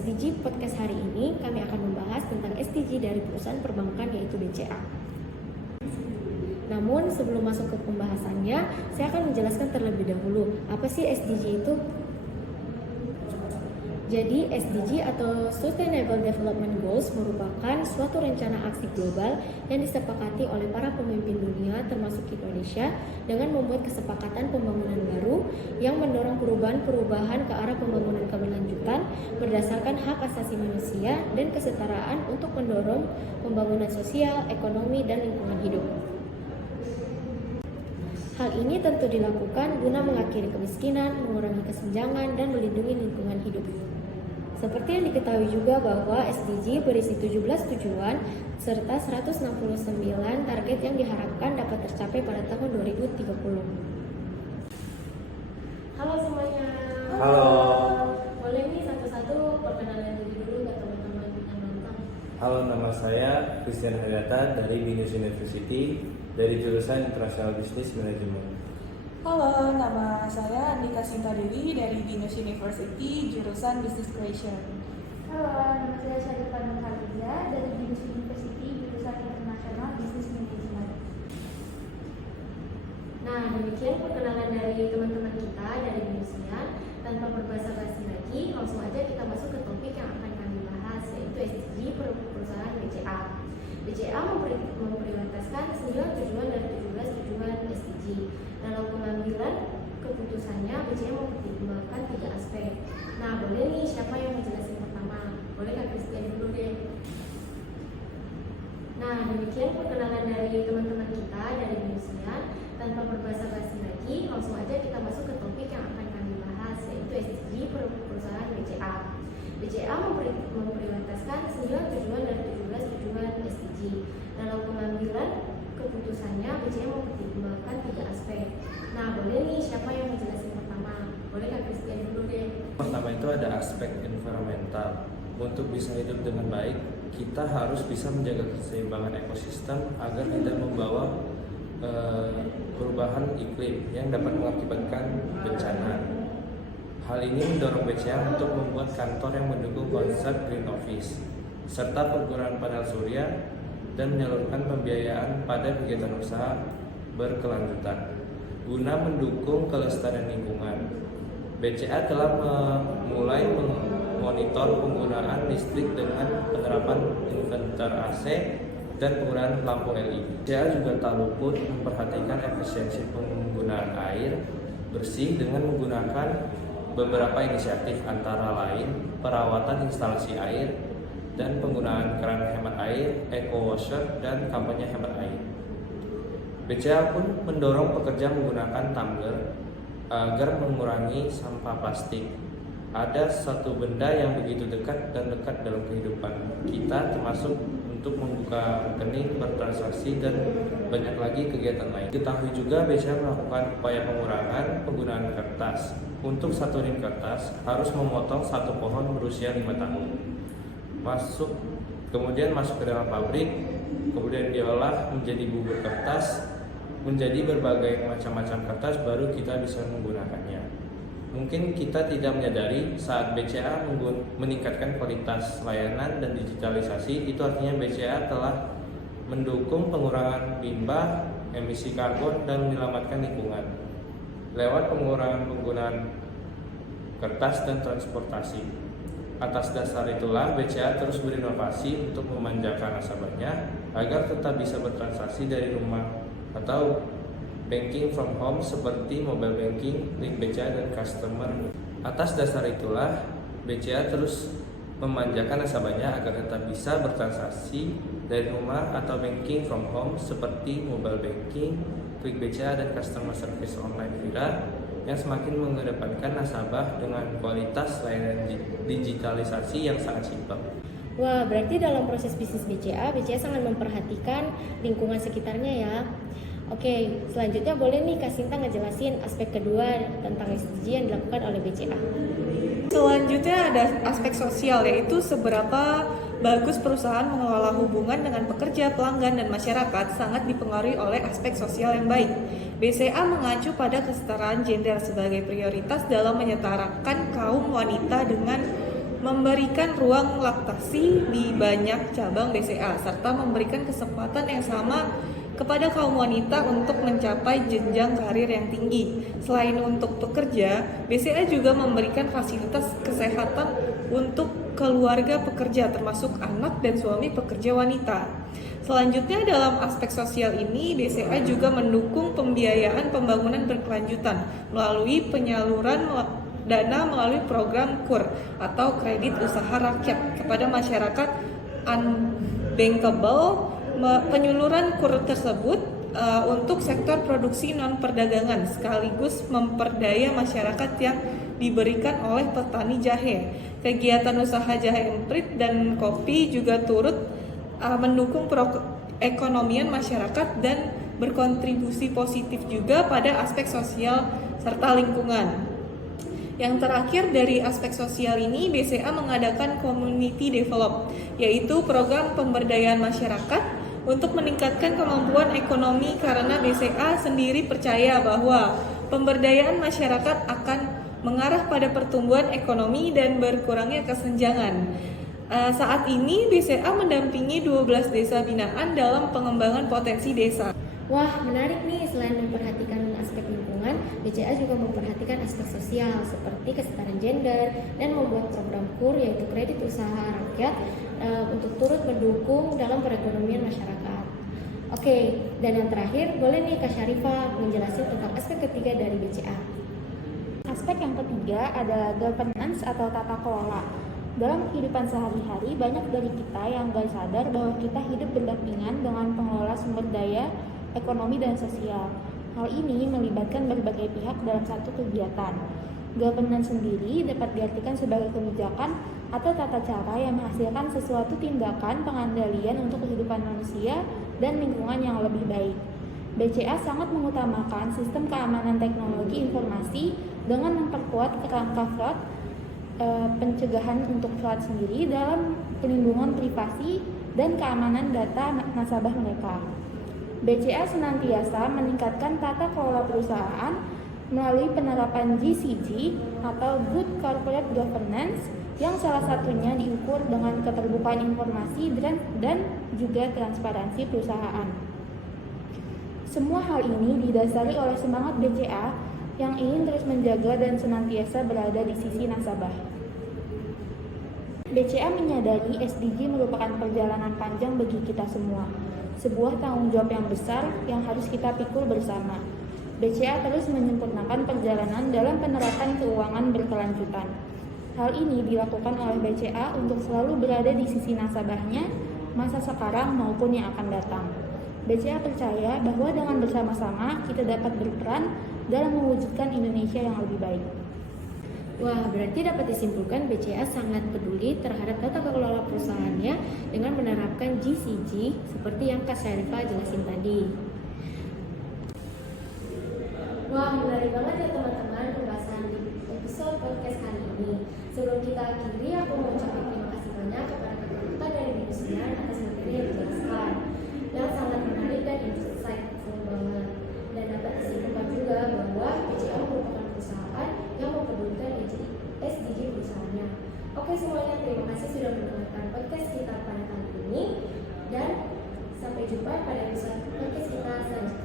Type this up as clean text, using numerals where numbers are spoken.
SDG Podcast hari ini, kami akan membahas tentang SDG dari perusahaan perbankan yaitu BCA. Namun sebelum masuk ke pembahasannya, saya akan menjelaskan terlebih dahulu apa sih SDG itu. Jadi SDG atau Sustainable Development Goals merupakan suatu rencana aksi global yang disepakati oleh para pemimpin dunia termasuk Indonesia dengan membuat kesepakatan pembangunan baru yang mendorong perubahan-perubahan ke arah pembangunan keberlanjutan berdasarkan hak asasi manusia dan kesetaraan untuk mendorong pembangunan sosial, ekonomi, dan lingkungan hidup. Hal ini tentu dilakukan guna mengakhiri kemiskinan, mengurangi kesenjangan, dan melindungi lingkungan hidup. Seperti yang diketahui juga bahwa SDG berisi 17 tujuan serta 169 target yang diharapkan dapat tercapai pada tahun 2030. Halo semuanya. Halo. Boleh nih satu-satu perkenalan diri dulu ke teman-teman yang nonton. Halo, nama saya Christian Haryata dari Binus University dari jurusan International Business Management. Halo, nama saya Andika Sintadewi dari Binus University, jurusan Business Creation. Halo, nama saya Syarifah Nur Khadijah dari Binus University, jurusan International Business Management. Nah, demikian perkenalan dari teman-teman kita dari Binusian. Tanpa berbasa-basi lagi, langsung aja kita masuk ke topik yang akan kami bahas, yaitu SDG perusahaan BCA. BCA memprioritaskan 9 tujuan dari 17 tujuan SDG. Dalam pengambilan keputusannya, BCA mempertimbangkan 3 aspek. Nah, boleh nih siapa yang menjelaskan pertama? Boleh Kak Christian dulu deh. Nah, demikian perkenalan dari teman-teman kita dari Binusian. Tanpa berbasa-basi lagi, langsung aja kita masuk ke topik yang akan kami bahas, yaitu SDG perusahaan BCA. BCA memprioritaskan 9 tujuan dari 17 tujuan SDG. Dalam pengambilan keputusannya, BCA mempertimbangkan 3 aspek. Nah, boleh nih siapa yang menjelaskan pertama? Boleh Kak Christian dulu deh. Pertama itu ada aspek environmental. Untuk bisa hidup dengan baik, kita harus bisa menjaga keseimbangan ekosistem agar tidak membawa perubahan iklim yang dapat mengakibatkan bencana. Hal ini mendorong BCA untuk membuat kantor yang mendukung konsep green office serta penggunaan panel surya dan menyalurkan pembiayaan pada kegiatan usaha berkelanjutan guna mendukung kelestarian lingkungan. BCA telah mulai memonitor penggunaan listrik dengan penerapan inverter AC dan penggunaan lampu LED. BCA juga tak luput memperhatikan efisiensi penggunaan air bersih dengan menggunakan beberapa inisiatif antara lain perawatan instalasi air dan penggunaan keran hemat air, eco washer, dan kampanye hemat air. BCA pun mendorong pekerja menggunakan tumbler agar mengurangi sampah plastik. Ada satu benda yang begitu dekat dalam kehidupan kita, termasuk untuk membuka rekening, bertransaksi, dan banyak lagi kegiatan lain. Diketahui juga BCA melakukan upaya pengurangan penggunaan kertas. Untuk satu rim kertas harus memotong satu pohon berusia 5 tahun. Kemudian masuk ke dalam pabrik, kemudian diolah menjadi bubur kertas, menjadi berbagai macam-macam kertas, baru kita bisa menggunakannya. Mungkin kita tidak menyadari saat BCA meningkatkan kualitas layanan dan digitalisasi, itu artinya BCA telah mendukung pengurangan limbah, emisi karbon, dan menyelamatkan lingkungan lewat pengurangan penggunaan kertas dan transportasi. Atas dasar itulah BCA terus berinovasi untuk memanjakan nasabahnya agar tetap bisa bertransaksi dari rumah atau banking from home seperti mobile banking, link BCA, dan customer. Atas dasar itulah BCA terus memanjakan nasabahnya agar tetap bisa bertransaksi dari rumah atau banking from home seperti mobile banking, klik BCA, dan customer service online Vira yang semakin mengedepankan nasabah dengan kualitas layanan digitalisasi yang sangat simpel. Wah, berarti dalam proses bisnis BCA sangat memperhatikan lingkungan sekitarnya ya. Oke, selanjutnya boleh nih Kak Sinta ngejelasin aspek kedua tentang SDG yang dilakukan oleh BCA. Selanjutnya ada aspek sosial, yaitu seberapa bagus perusahaan mengelola hubungan dengan pekerja, pelanggan, dan masyarakat sangat dipengaruhi oleh aspek sosial yang baik. BCA mengacu pada kesetaraan gender sebagai prioritas dalam menyetarakan kaum wanita dengan memberikan ruang laktasi di banyak cabang BCA, serta memberikan kesempatan yang sama kepada kaum wanita untuk mencapai jenjang karir yang tinggi. Selain untuk pekerja, BCA juga memberikan fasilitas kesehatan untuk keluarga pekerja, termasuk anak dan suami pekerja wanita. Selanjutnya, dalam aspek sosial ini, BCA juga mendukung pembiayaan pembangunan berkelanjutan melalui penyaluran dana melalui program KUR atau kredit usaha rakyat kepada masyarakat unbankable. Penyuluran KUR tersebut untuk sektor produksi non-perdagangan sekaligus memperdaya masyarakat yang diberikan oleh petani jahe. Kegiatan usaha jahe emprit dan kopi juga turut mendukung perekonomian masyarakat dan berkontribusi positif juga pada aspek sosial serta lingkungan. Yang terakhir dari aspek sosial ini, BCA mengadakan community develop, yaitu program pemberdayaan masyarakat untuk meningkatkan kemampuan ekonomi, karena BCA sendiri percaya bahwa pemberdayaan masyarakat akan mengarah pada pertumbuhan ekonomi dan berkurangnya kesenjangan. Saat ini BCA mendampingi 12 desa binaan dalam pengembangan potensi desa. Wah, menarik nih. Selain memperhatikan aspek lingkungan, BCA juga memperhatikan aspek sosial seperti kesetaraan gender dan membuat program KUR yaitu kredit usaha rakyat untuk turut mendukung dalam perekonomian masyarakat. Oke, dan yang terakhir boleh nih Kak Syarifah menjelaskan tentang aspek ketiga dari BCA. Aspek yang ketiga adalah governance atau tata kelola. Dalam kehidupan sehari-hari, banyak dari kita yang gak sadar bahwa kita hidup berdampingan dengan pengelola sumber daya, ekonomi, dan sosial. Hal ini melibatkan berbagai pihak dalam satu kegiatan. Governance sendiri dapat diartikan sebagai kebijakan atau tata cara yang menghasilkan sesuatu tindakan pengendalian untuk kehidupan manusia dan lingkungan yang lebih baik. BCA sangat mengutamakan sistem keamanan teknologi informasi dengan memperkuat kerangka fraud, pencegahan untuk fraud sendiri dalam pelindungan privasi dan keamanan data nasabah mereka. BCA senantiasa meningkatkan tata kelola perusahaan melalui penerapan GCG atau Good Corporate Governance yang salah satunya diukur dengan keterbukaan informasi dan juga transparansi perusahaan. Semua hal ini didasari oleh semangat BCA yang ingin terus menjaga dan senantiasa berada di sisi nasabah. BCA menyadari SDG merupakan perjalanan panjang bagi kita semua, sebuah tanggung jawab yang besar yang harus kita pikul bersama. BCA terus menyempurnakan perjalanan dalam penerapan keuangan berkelanjutan. Hal ini dilakukan oleh BCA untuk selalu berada di sisi nasabahnya, masa sekarang maupun yang akan datang. BCA percaya bahwa dengan bersama-sama kita dapat berperan dalam mewujudkan Indonesia yang lebih baik. Wah, berarti dapat disimpulkan BCA sangat peduli terhadap tata kelola perusahaannya dengan menerapkan GCG seperti yang Kak Syarifah jelasin tadi. Wah, menarik banget ya teman-teman pembahasan di episode podcast kali ini. Sebelum kita akhiri, aku mau ucapkan terima kasih banyak kepada kita dari Binusyan atas materi yang dijelaskan yang sangat menarik dan insightful banget. Dan dapat disimpulkan juga bahwa BCA merupakan perusahaan yang mempedulikan SDG perusahaannya. Oke semuanya, terima kasih sudah mendengarkan podcast kita pada kali ini dan sampai jumpa pada episode podcast kita selanjutnya.